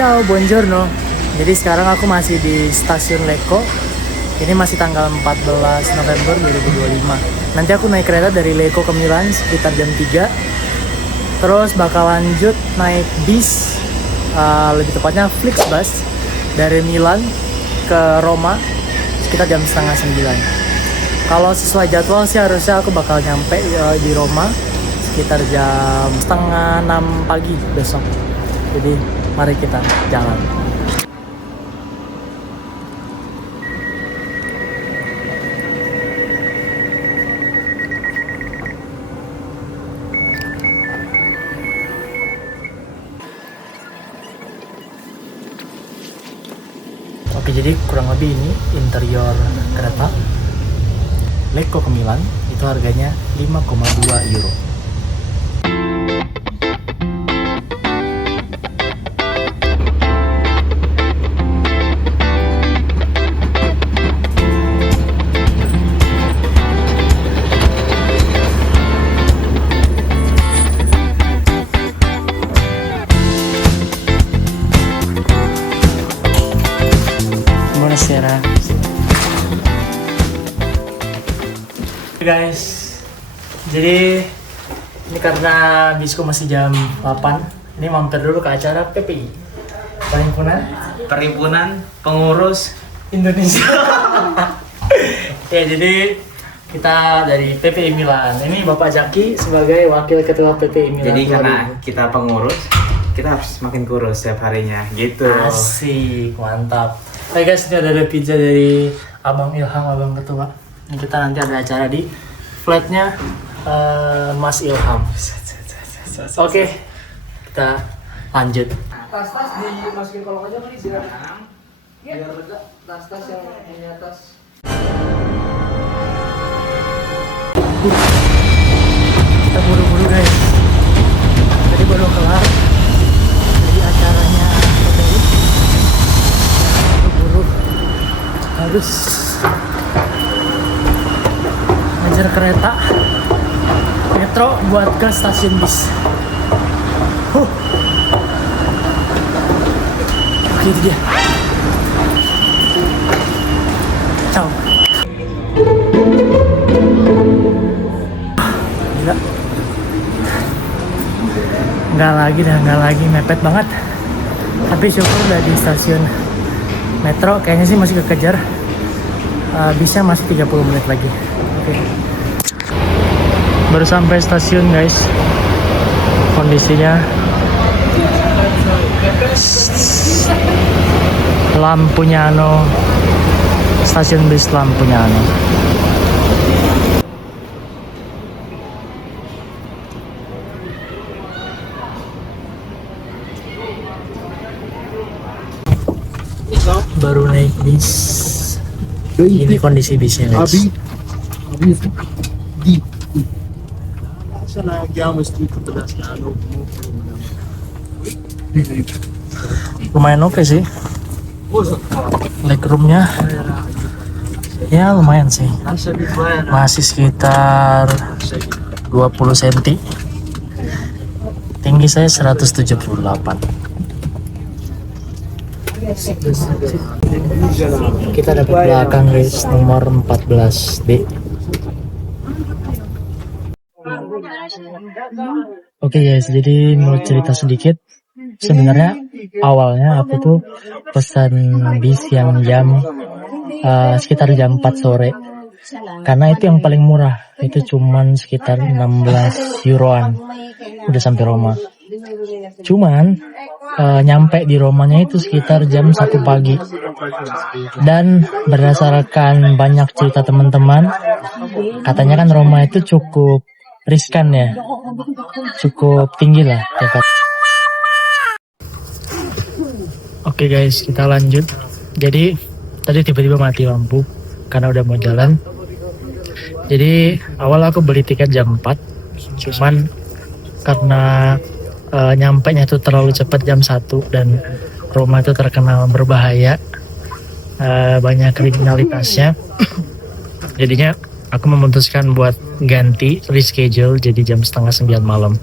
Ciao, buongiorno. Jadi sekarang aku masih di stasiun Lecco. Ini masih tanggal 14 November 2025. Nanti aku naik kereta dari Lecco ke Milan sekitar jam 3. Terus bakal lanjut naik bis, lebih tepatnya Flixbus dari Milan ke Roma sekitar jam setengah 9. Kalau sesuai jadwal sih harusnya aku bakal nyampe di Roma sekitar jam setengah 6 pagi besok. Jadi mari kita jalan. Oke, jadi kurang lebih ini interior kereta Lecco ke Milan. Itu harganya 5,2 euro. Buonasera. Guys, jadi ini karena bisku masih jam 8, ini mampir dulu ke acara PPI, Perhimpunan Pengurus Indonesia. Ya, jadi kita dari PPI Milan. Ini Bapak Zaki sebagai Wakil Ketua PPI Milan. Jadi karena kita pengurus, kita harus semakin kurus setiap harinya, gitu. Asik, mantap. Hai guys, ini ada pizza dari Abang Ilham, Abang Ketua. Ini kita nanti ada acara di flatnya Mas Ilham. Oke, kita lanjut. Tas-tas dimasukin kolong aja kali biar lega. Tas-tas yang ini atas. Kita buru-buru guys. Tadi baru kelar. Jadi acaranya PPI. Buru-buru harus ngejar kereta metro buat ke stasiun bis. Oke, itu dia. Ciao. Gila. Nggak lagi mepet banget. Tapi syukur udah di stasiun metro, kayaknya sih masih kekejar. Bisa masih 30 menit lagi. Oke. Baru sampai stasiun guys. Kondisinya Lampugnano, stasiun bis Lampugnano. Baru naik bis. Ini kondisi bisnya guys. Lumayan oke sih. Legroomnya ya lumayan sih. Masih sekitar 20 cm. Tinggi saya 178. Kita dapat belakang guys, nomor 14B. Oke guys, jadi mau cerita sedikit. Sebenarnya awalnya aku tuh pesan bis yang jam sekitar jam 4 sore. Karena itu yang paling murah. Itu cuman sekitar 16 euroan. Udah sampai Roma. Cuman nyampe di Romanya itu sekitar jam 1 pagi. Dan berdasarkan banyak cerita teman-teman, katanya kan Roma itu cukup riskan ya, cukup tinggi lah tingkat. Oke guys, kita lanjut. Jadi tadi tiba-tiba mati lampu karena udah mau jalan. Jadi awal aku beli tiket jam 4, cuman karena nyampe nya tuh terlalu cepat jam 1 dan Roma itu terkenal berbahaya, banyak kriminalitasnya. Jadinya aku memutuskan buat ganti reschedule jadi jam setengah 9 malam.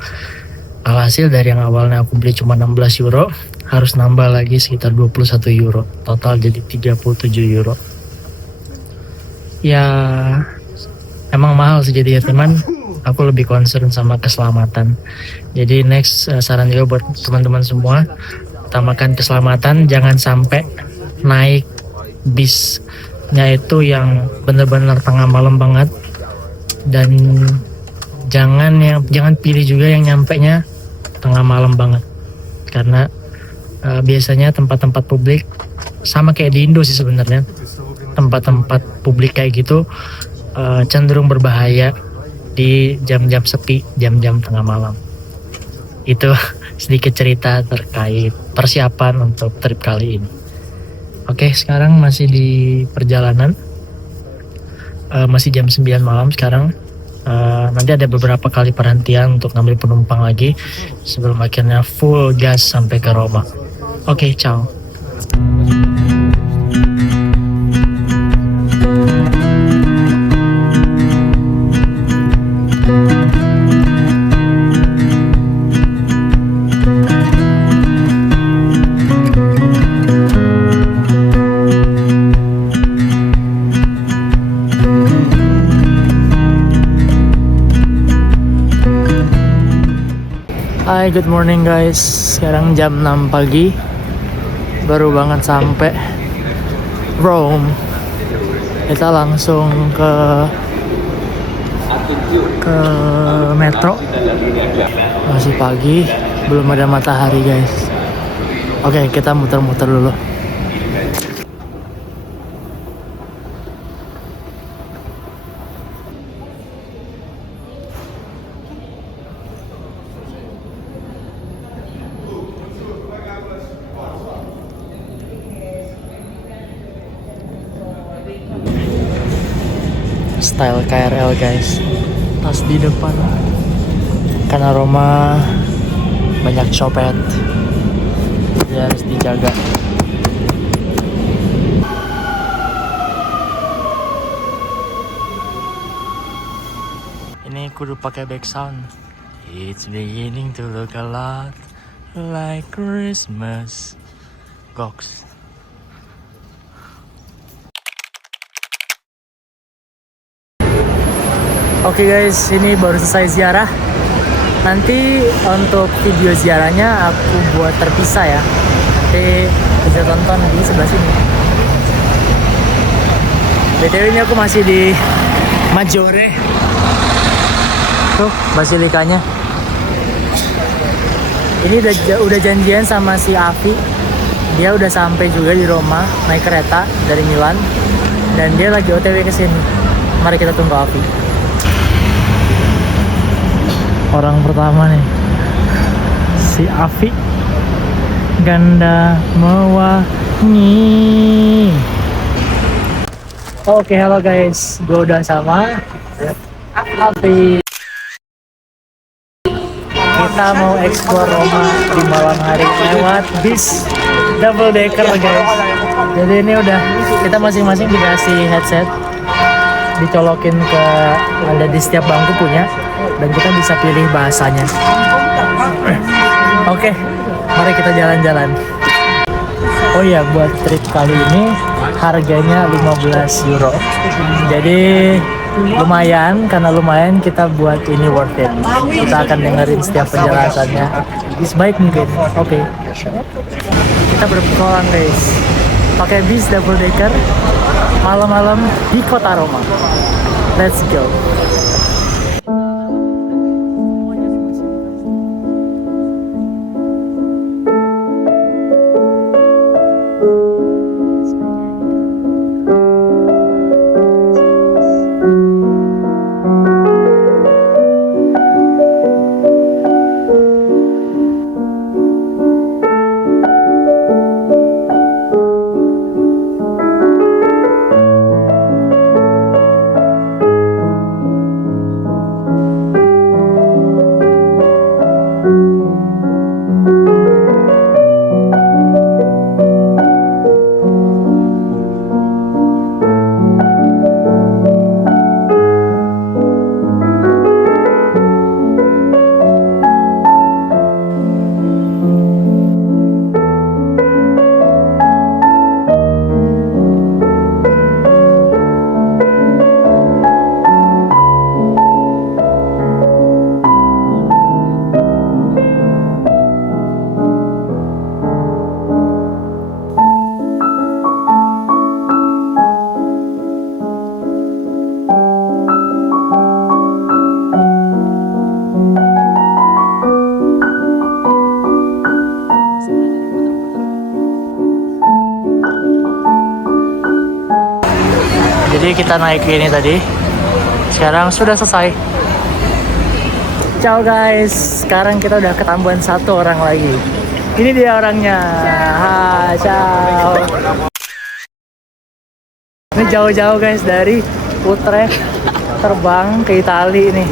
Alhasil dari yang awalnya aku beli cuma 16 euro, harus nambah lagi sekitar 21 euro, total jadi 37 euro. Ya emang mahal sih jadi ya teman, aku lebih concern sama keselamatan. Jadi next saran juga buat teman-teman semua, utamakan keselamatan, jangan sampai naik bisnya itu yang benar-benar tengah malam banget, dan jangan pilih juga yang nyampenya tengah malam banget, karena biasanya tempat-tempat publik sama kayak di Indo sih sebenarnya, tempat-tempat publik kayak gitu cenderung berbahaya di jam-jam sepi, jam-jam tengah malam. Itu sedikit cerita terkait persiapan untuk trip kali ini. Oke, sekarang masih di perjalanan, masih jam 9 malam sekarang. Nanti ada beberapa kali perhentian untuk ngambil penumpang lagi sebelum akhirnya full gas sampai ke Roma. Oke, ciao. Hai, good morning guys. Sekarang jam 6 pagi. Baru banget sampai Rome. Kita langsung ke metro. Masih pagi, belum ada matahari guys. Oke, kita muter-muter dulu. Style KRL guys, tas di depan, karena Roma banyak copet, jadi harus dijaga. Ini kudu pakai back sound. It's beginning to look a lot like Christmas. Goks. Oke guys, ini baru selesai ziarah. Nanti untuk video ziarahnya aku buat terpisah ya. Nanti bisa tonton di sebelah sini. BTW ini aku masih di Maggiore. Tuh, basilikanya. Ini udah janjian sama si Avi. Dia udah sampai juga di Roma, naik kereta dari Milan. Dan dia lagi OTW ke sini. Mari kita tunggu Avi. Orang pertama nih, si Avi, ganda mewangi. Oke, halo guys, gue udah sama Avi. Kita mau explore Roma di malam hari lewat bis double decker guys. Jadi ini udah kita masing-masing dikasih headset, dicolokin ke ada di setiap bangku punya, dan kita bisa pilih bahasanya. Oke, mari kita jalan-jalan. Oh iya, buat trip kali ini harganya 15 euro. Jadi lumayan, karena lumayan kita buat ini worth it. Kita akan dengerin setiap penjelasannya. Baik mungkin. Oke. Kita berpetualang guys. Pakai bis double decker malam-malam di kota Roma. Let's go. Jadi kita naik ke ini tadi. Sekarang sudah selesai. Ciao guys, sekarang kita udah ketambahan satu orang lagi. Ini dia orangnya. Hai, ciao. Ini jauh-jauh guys dari Utrecht terbang ke Italia nih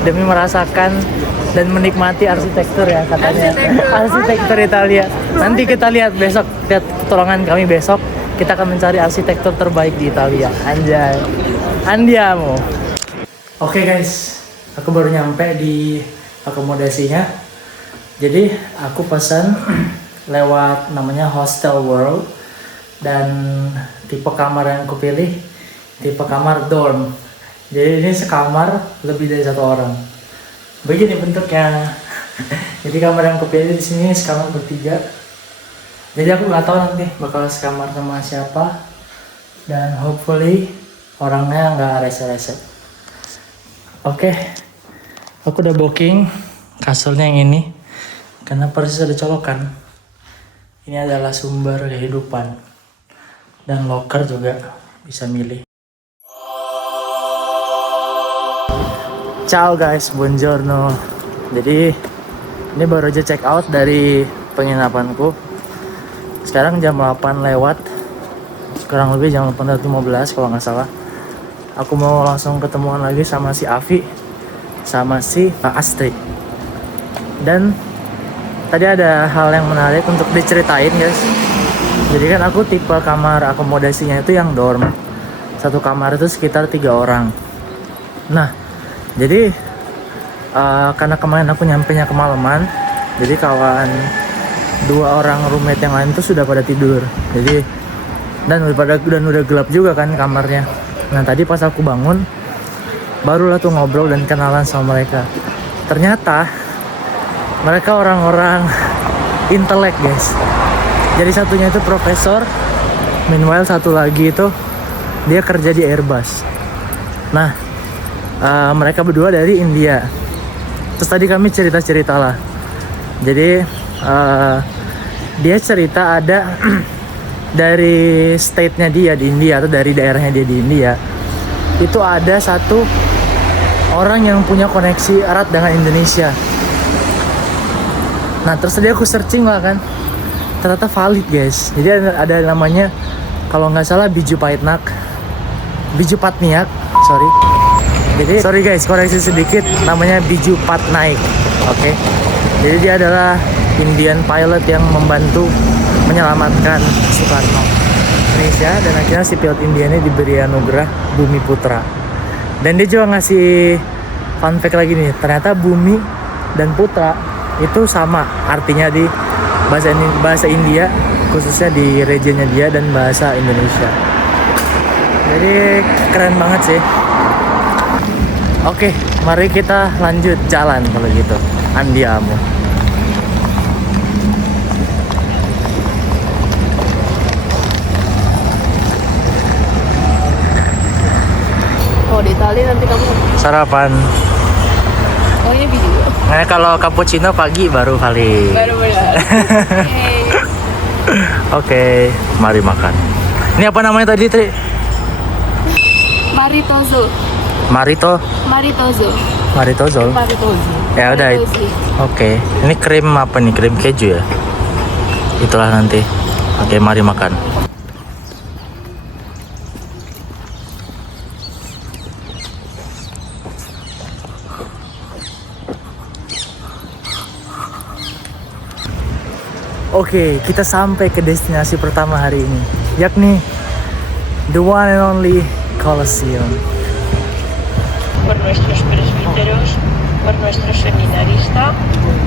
demi merasakan dan menikmati arsitektur ya katanya. Arsitektur Italia. Nanti kita lihat besok, lihat pertolongan kami besok. Kita akan mencari arsitektur terbaik di Italia. Anjay. Andiamo. Oke guys, aku baru nyampe di akomodasinya. Jadi aku pesan lewat namanya Hostel World, dan tipe kamar yang aku pilih tipe kamar dorm. Jadi ini sekamar lebih dari satu orang. Begini bentuknya. Jadi kamar yang aku pilih di sini sekamar bertiga. Jadi aku nggak tahu nanti bakal sekamar sama siapa, dan hopefully orangnya nggak rese-rese. Oke, aku udah booking kasurnya yang ini karena persis ada colokan. Ini adalah sumber kehidupan, dan locker juga bisa milih. Ciao guys, buongiorno. Jadi ini baru aja check out dari penginapanku. Sekarang jam 8 lewat, kurang lebih jam 8:15 kalau nggak salah. Aku mau langsung ketemuan lagi sama si Avi, sama si Astrid. Dan tadi ada hal yang menarik untuk diceritain guys. Jadi kan aku tipe kamar akomodasinya itu yang dorm. Satu kamar itu sekitar 3 orang. Nah, jadi karena kemarin aku nyampenya kemalaman, jadi kawan 2 orang roommate yang lain tuh sudah pada tidur. Jadi dan udah gelap juga kan kamarnya. Nah tadi pas aku bangun, barulah tuh ngobrol dan kenalan sama mereka. Ternyata mereka orang-orang intelek guys. Jadi satunya itu profesor, meanwhile satu lagi itu dia kerja di Airbus. Nah mereka berdua dari India. Terus tadi kami cerita-cerita lah. Jadi dia cerita ada dari state-nya dia di India, atau dari daerahnya dia di India, itu ada satu orang yang punya koneksi erat dengan Indonesia. Nah terus tadi aku searching lah kan, ternyata valid guys. Jadi ada namanya, kalau nggak salah Biju Patniak, Jadi sorry guys, koreksi sedikit, namanya Biju Patnaik. Oke. Jadi dia adalah Indian pilot yang membantu menyelamatkan Soekarno Indonesia, dan akhirnya si pilot India ini diberi anugerah Bumi Putra. Dan dia juga ngasih fun fact lagi nih, ternyata Bumi dan Putra itu sama artinya di bahasa India, khususnya di regionnya dia, dan bahasa Indonesia. Jadi keren banget sih. Oke, mari kita lanjut jalan kalau gitu. Andiamo. Oh di Italia nanti kamu Sarapan. oh ini video Nah, kalau cappuccino pagi baru kali. benar. Oke, mari makan. Ini apa namanya tadi, Tri? Maritozo. Maritozo. Maritozo. Ya udah. Oke. Ini krim apa nih? Krim keju ya? Itulah nanti. Oke, mari makan. Oke, kita sampai ke destinasi pertama hari ini, yakni the one and only Colosseum. Por nuestros presbíteros, por nuestro seminarista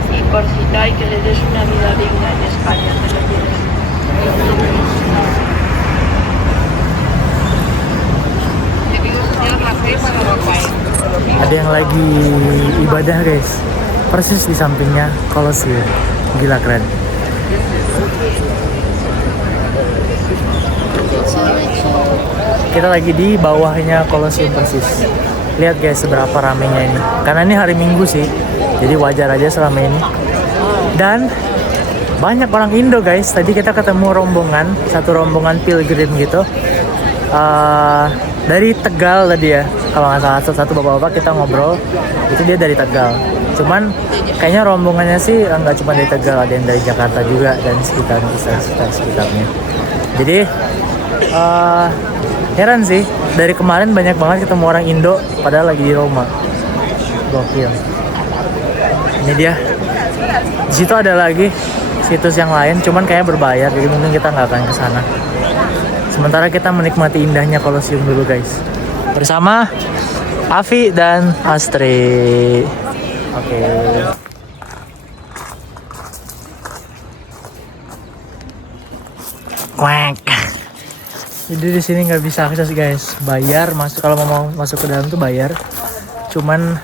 y por Citai, que le des una vida digna en España, te lo pido. Ada yang lagi ibadah guys, persis di sampingnya Colosseum. Gila keren. Kita lagi di bawahnya Colosseum persis. Lihat guys seberapa ramenya ini. Karena ini hari Minggu sih, jadi wajar aja selama ini. Dan banyak orang Indo guys. Tadi kita ketemu rombongan, satu rombongan pilgrim gitu. dari Tegal tadi ya. Kalau nggak salah satu bapak-bapak kita ngobrol itu dia dari Tegal. Cuman kayaknya rombongannya sih nggak cuma dari Tegal, ada yang dari Jakarta juga dan sekitarnya. Jadi heran sih, dari kemarin banyak banget ketemu orang Indo padahal lagi di Roma. Gokil. Ini dia. Di situ ada lagi situs yang lain, cuman kayaknya berbayar, jadi mungkin kita nggak akan ke sana. Sementara kita menikmati indahnya Colosseum dulu guys. Bersama Avi dan Astri. Oke. Quack. Jadi di sini nggak bisa akses guys, bayar masuk. Kalau mau masuk ke dalam tuh bayar. Cuman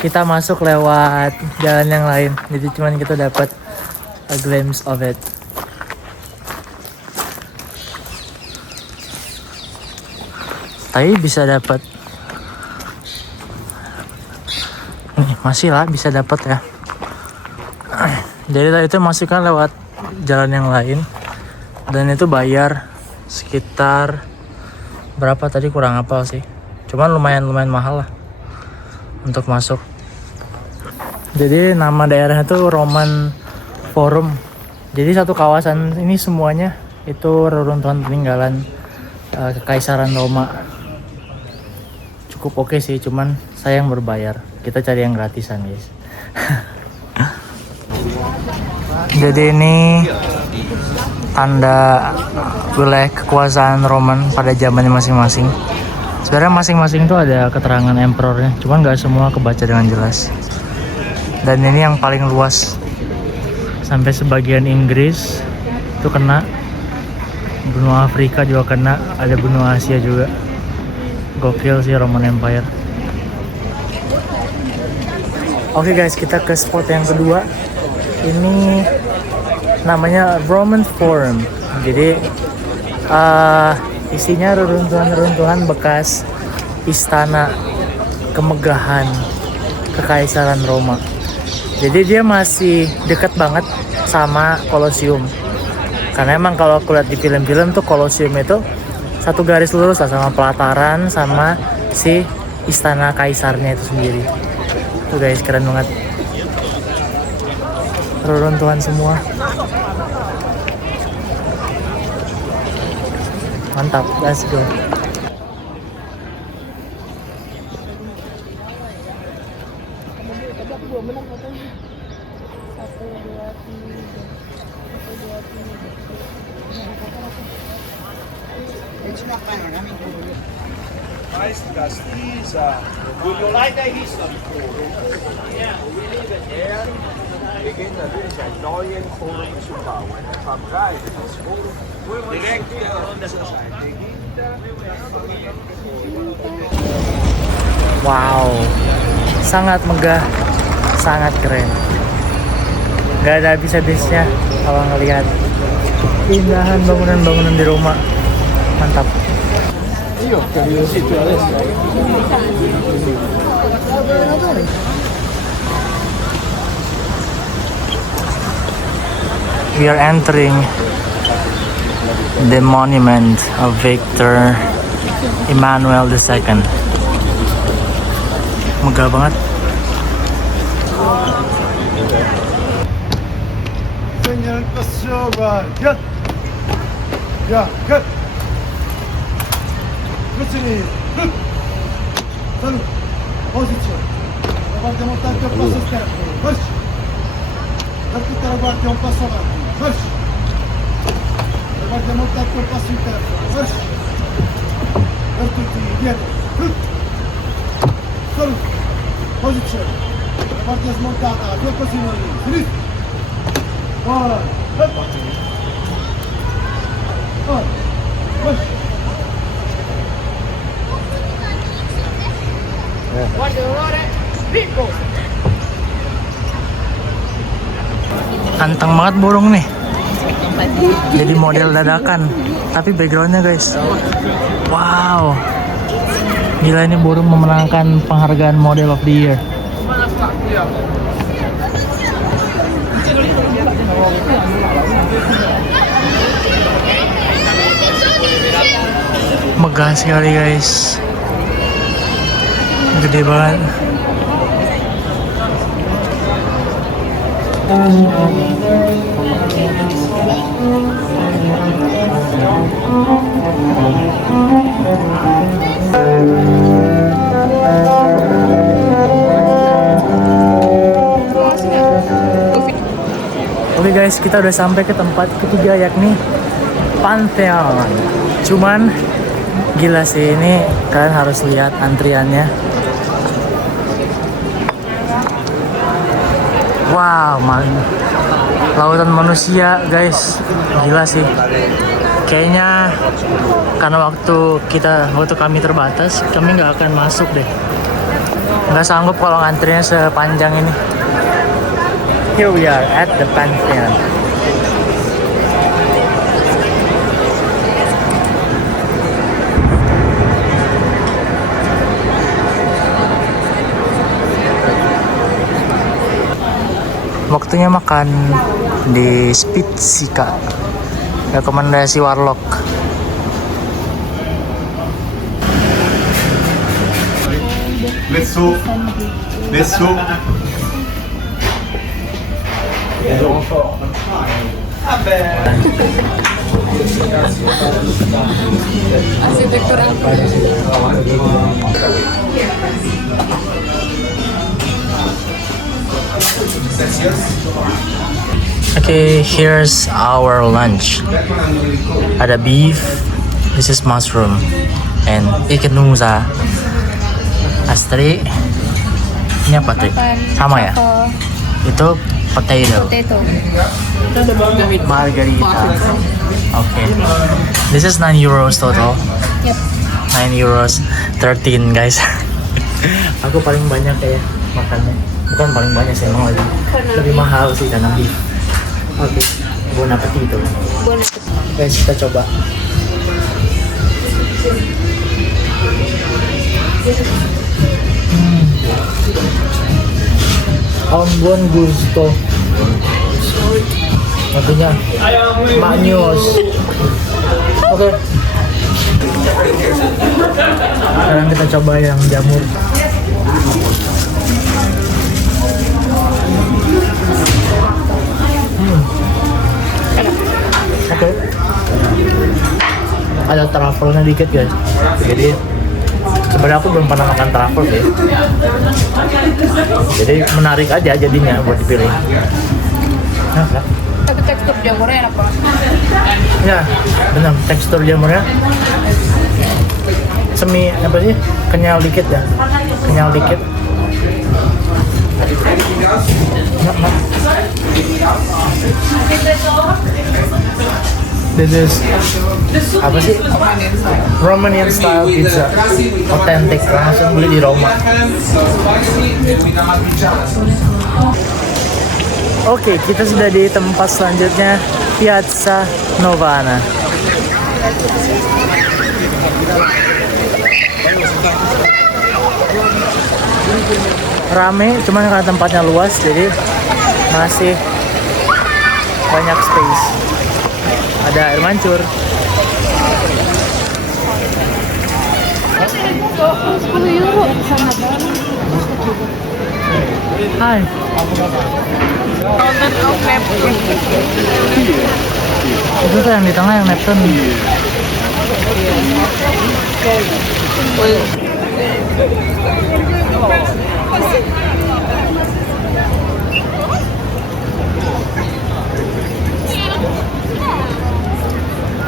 kita masuk lewat jalan yang lain, jadi cuman kita dapat a glimpse of it. Tapi bisa dapat, nih masih lah bisa dapat ya. Jadi tadi itu masukkan lewat jalan yang lain dan itu bayar sekitar berapa tadi kurang hafal sih. Cuman lumayan mahal lah untuk masuk. Jadi nama daerahnya tuh Roman Forum. Jadi satu kawasan ini semuanya itu reruntuhan peninggalan Kekaisaran Roma. Cukup oke sih, cuman sayang berbayar. Kita cari yang gratisan guys. Jadi ini tanda wilayah kekuasaan Roman pada zamannya masing-masing. Sebenarnya masing-masing tuh ada keterangan emperornya, cuman nggak semua kebaca dengan jelas. Dan ini yang paling luas, sampai sebagian Inggris itu kena, benua Afrika juga kena, ada benua Asia juga. Gokil sih Roman Empire. Oke guys, kita ke spot yang kedua. Ini namanya Roman Forum. Jadi isinya reruntuhan bekas istana kemegahan Kekaisaran Roma. Jadi dia masih dekat banget sama Colosseum. Karena emang kalau aku lihat di film-film tuh Colosseum itu satu garis lurus lah sama pelataran sama si istana kaisarnya itu sendiri. Tuh guys, keren banget. Reruntuhan semua. Mantap, let's go. Would you like a history tour? Yeah, we leave it there. Begin the village at Neuen Forum zu bauen. Vom Reich ins Forum direkt on the side. Wow, sangat megah, sangat keren. Gak ada habis-habisnya kalau ngelihat keindahan bangunan-bangunan di Roma. Mantap. We are entering the monument of Victor Emmanuel II. Megah banget. Segnala il passo, guarda. Ya, cut. Così. Salute. Posizione. La guardiamo tanto un passo esterno. Marci. Per tutta la guardia un passo avanti. Marci. La guardiamo tanto un passo interno. Marci. Per tutti dietro. Salute. Posizione. La guardia smontata. Due così noi. Sinistra. Ora. Ora. Marci. Anteng banget burung nih. Jadi model dadakan. Tapi backgroundnya guys, wow, gila, ini burung memenangkan penghargaan Model of the Year. Megah sekali guys. Gede banget. Oke guys, kita udah sampai ke tempat ketiga yakni Pantheon. Cuman gila sih ini, kalian harus lihat antriannya. Wow, lautan manusia guys, gila sih. Kayaknya karena waktu kami terbatas, kami nggak akan masuk deh. Nggak sanggup kalau antrinya sepanjang ini. Here we are at the Pantheon. Waktunya makan di Spitsika, rekomendasi Warlock. Let's soup. Let's soup. Okay, here's our lunch. Ada beef, this is mushroom, and ikan nusa. Astri, ini apa Tri? Sama ya? Itu potato. Margarita. Okay. This is 9 euros total. Yep. 9 euros 13 guys. Aku paling banyak kayak makannya. Bukan paling banyak sih, emang lebih mahal sih karena beef. Oke, bon appetito. Guys, kita coba. Un buon gusto. Artinya maknyus. Oke. Sekarang kita coba yang jamur. Oke. Ada truffle-nya dikit guys. Jadi sebenarnya aku belum pernah makan truffle sih. Jadi menarik aja jadinya buat dipilih. Nah, Tapi tekstur jamurnya enak banget. ya, benar. Tekstur jamurnya semi apa sih? Kenyal dikit ya. Kenyal dikit. Nah. This is apa sih? Romanian style pizza, authentic, langsung beli di Roma. Oke, kita sudah di tempat selanjutnya, Piazza Novana. Rame, cuman karena tempatnya luas, jadi masih banyak space. Ada air mancur. 10 euro sama banget. Hai. Fountain of Neptune. Itu tuh yang di tengah yang Neptune.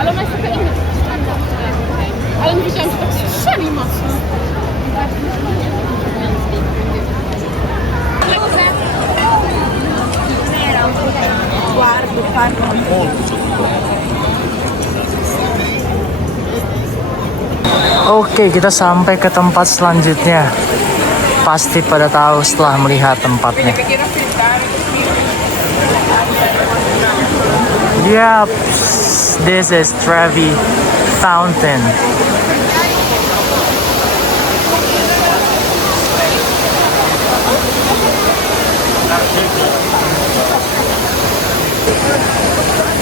Ale ona jest taka inna. Ale nie wiedziałam, że tak strzeli mocno. Oke, kita sampai ke tempat selanjutnya. Pasti pada tahu setelah melihat tempatnya. Yep, this is Trevi Fountain.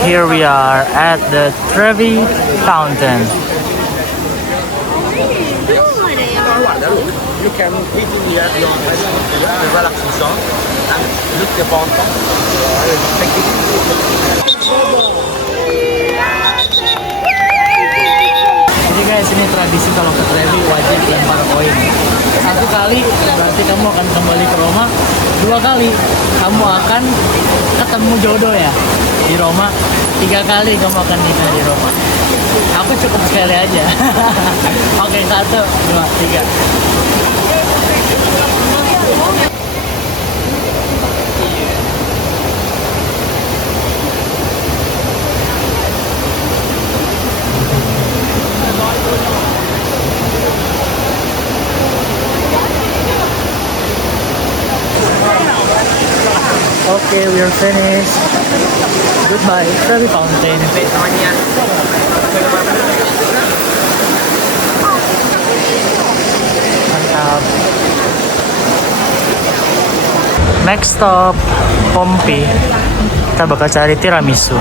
Here we are at the Trevi Fountain. You can eat in your relaxing zone and look the bottom. Take it. Jadi guys, ini tradisi kalau ke Trevi wajib lempar koin. 1 kali berarti kamu akan kembali ke Roma. 2 kali kamu akan ketemu jodoh ya di Roma. 3 kali kamu akan nikah di Roma. Aku cukup sekali aja. Oke, 1, 2, 3. Okay, we are finished. Goodbye, Trevi Fountain. Mantap. Next stop, Pompi. Kita bakal cari tiramisu.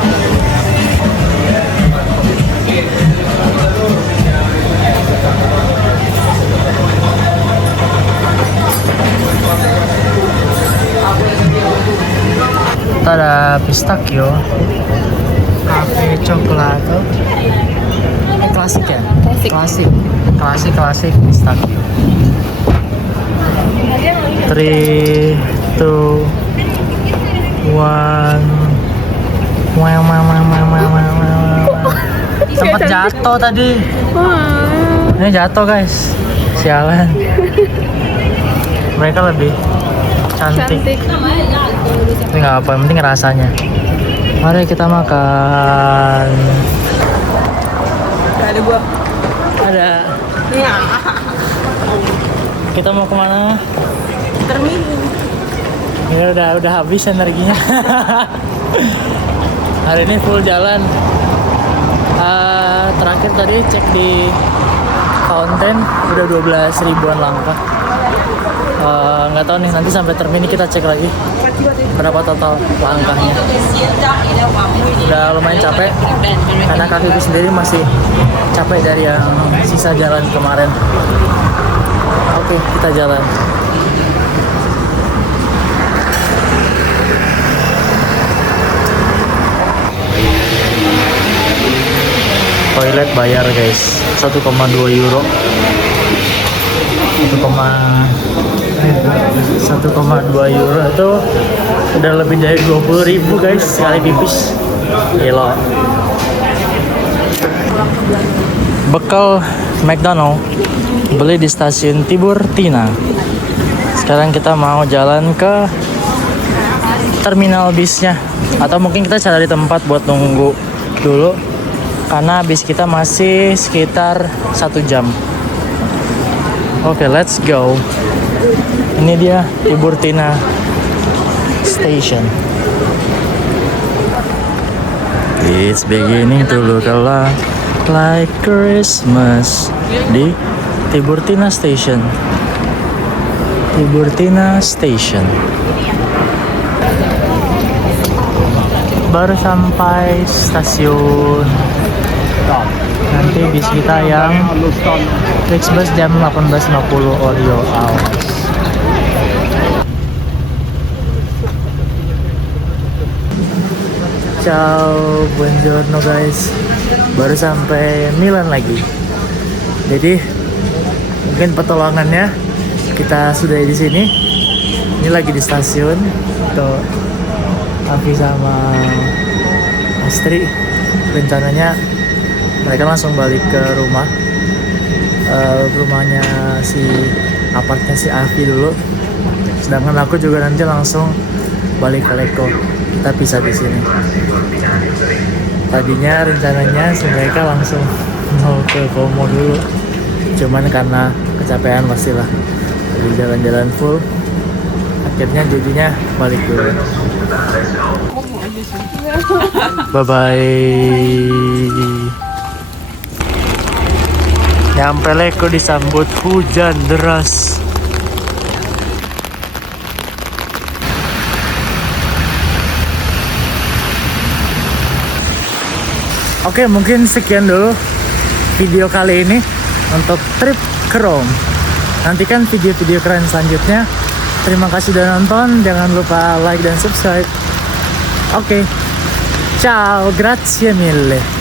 Kita ada pistachio, cafe coklat, klasik ya? Klasik pistachio. 3, 2, 1. Sempat jatuh tadi. Ini jatuh guys, sialan. Mereka lebih cantik. Tapi nggak apa, yang penting rasanya. Mari kita makan. Ada buah. Ada. Iya. Kita mau kemana? Termin. Ya udah habis energinya. Hari ini full jalan. Terakhir tadi cek di Fountain udah 12 ribuan langkah. Nggak tahu nih, nanti sampai termini kita cek lagi berapa total langkahnya. Udah lumayan capek karena kakiku sendiri masih capek dari yang sisa jalan kemarin. Oke, kita jalan. Toilet bayar guys, 1,2 euro. 1,2 euro itu udah lebih dari 20.000 guys sekali pipis. Gila. Bekal McDonald beli di stasiun Tiburtina. Sekarang kita mau jalan ke terminal bisnya, atau mungkin kita cari tempat buat nunggu dulu karena bis kita masih sekitar 1 jam. Oke, let's go. Ini dia Tiburtina Station. It's beginning to look a lot like Christmas di Tiburtina Station. Tiburtina Station. Baru sampai stasiun. Nanti bis kita yang Flixbus jam 18.50 Oreo hours. Ciao, buongiorno guys. Baru sampai Milan lagi. Jadi mungkin petualangannya kita sudah di sini. Ini lagi di stasiun. Tuh, Afi sama Astri rencananya mereka langsung balik ke rumah, rumahnya apartnya si Afi dulu. Sedangkan aku juga nanti langsung balik ke Lecco. Kita pisah di sini. Tadinya rencananya mereka langsung mau ke Como dulu, cuman karena kecapean pastilah, jadi jalan-jalan full. Akhirnya jadinya balik dulu. Bye bye. Nyampe Lecco disambut hujan deras. Oke, mungkin sekian dulu video kali ini untuk trip ke Rome. Nantikan video-video keren selanjutnya. Terima kasih sudah nonton. Jangan lupa like dan subscribe. Oke. Ciao, grazie mille.